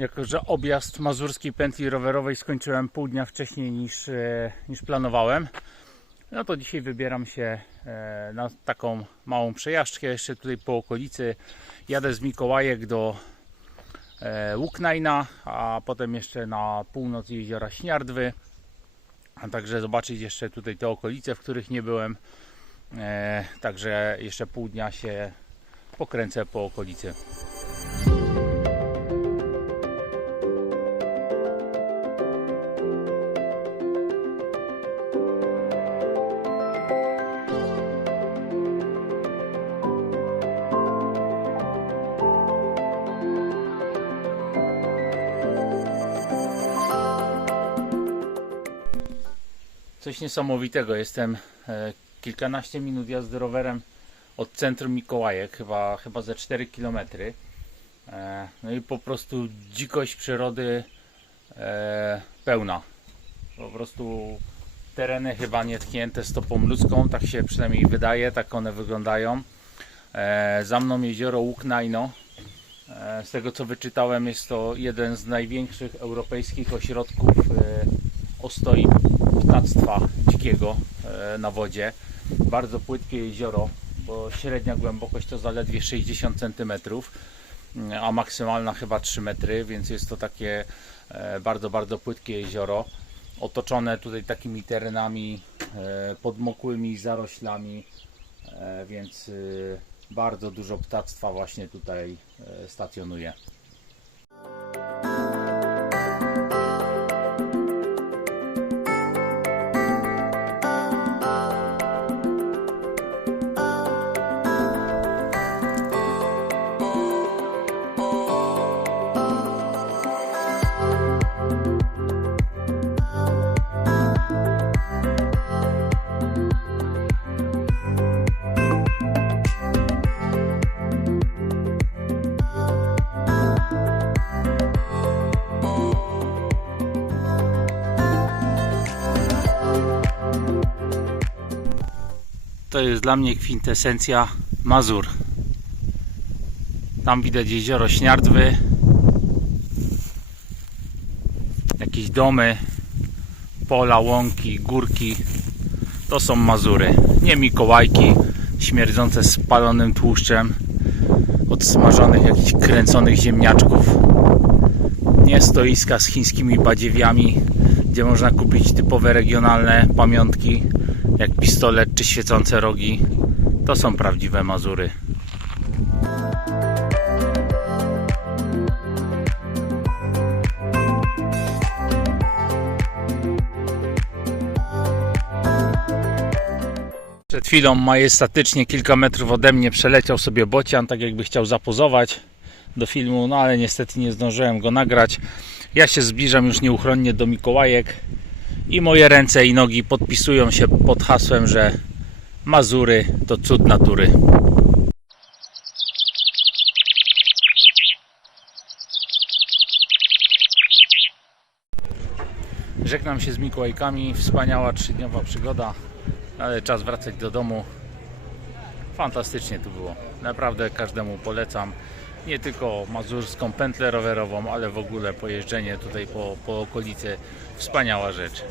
Jako, że objazd mazurskiej pętli rowerowej skończyłem pół dnia wcześniej niż, e, niż planowałem, no to dzisiaj wybieram się e, na taką małą przejażdżkę jeszcze tutaj po okolicy. Jadę z Mikołajek do e, Łuknajna, a potem jeszcze na północ jeziora Śniardwy. A także zobaczyć jeszcze tutaj te okolice, w których nie byłem. Także jeszcze pół dnia się pokręcę po okolicy. Coś niesamowitego. Jestem e, kilkanaście minut jazdy rowerem od centrum Mikołajek, chyba, chyba ze 4 km. E, no i po prostu dzikość przyrody e, pełna. Po prostu tereny chyba nietknięte stopą ludzką, tak się przynajmniej wydaje, tak one wyglądają. Za mną jezioro Łuknajno. Z tego co wyczytałem jest to jeden z największych europejskich ośrodków ostoi ptactwa dzikiego e, na wodzie. Bardzo płytkie jezioro, bo średnia głębokość to zaledwie 60 cm, a maksymalna chyba 3 metry, więc jest to takie e, bardzo, bardzo płytkie jezioro. Otoczone tutaj takimi terenami e, podmokłymi zaroślami, więc e, bardzo dużo ptactwa właśnie tutaj stacjonuje. To jest dla mnie kwintesencja Mazur. Tam widać jezioro Śniardwy. Jakieś domy, pola, łąki, górki. To są Mazury. Nie Mikołajki śmierdzące spalonym tłuszczem od smażonych jakichś kręconych ziemniaczków. Nie stoiska z chińskimi badziewiami, gdzie można kupić typowe regionalne pamiątki jak pistolet czy świecące rogi. To są prawdziwe Mazury. Przed chwilą majestatycznie kilka metrów ode mnie przeleciał sobie bocian, tak jakby chciał zapozować do filmu, no ale niestety nie zdążyłem go nagrać. Ja się zbliżam już nieuchronnie do Mikołajek i moje ręce i nogi podpisują się pod hasłem, że Mazury to cud natury. Żegnam się z Mikołajkami. Wspaniała trzydniowa przygoda, ale czas wracać do domu. Fantastycznie tu było. Naprawdę każdemu polecam nie tylko mazurską pętlę rowerową, ale w ogóle pojeżdżenie tutaj po, po okolicy. Wspaniała rzecz.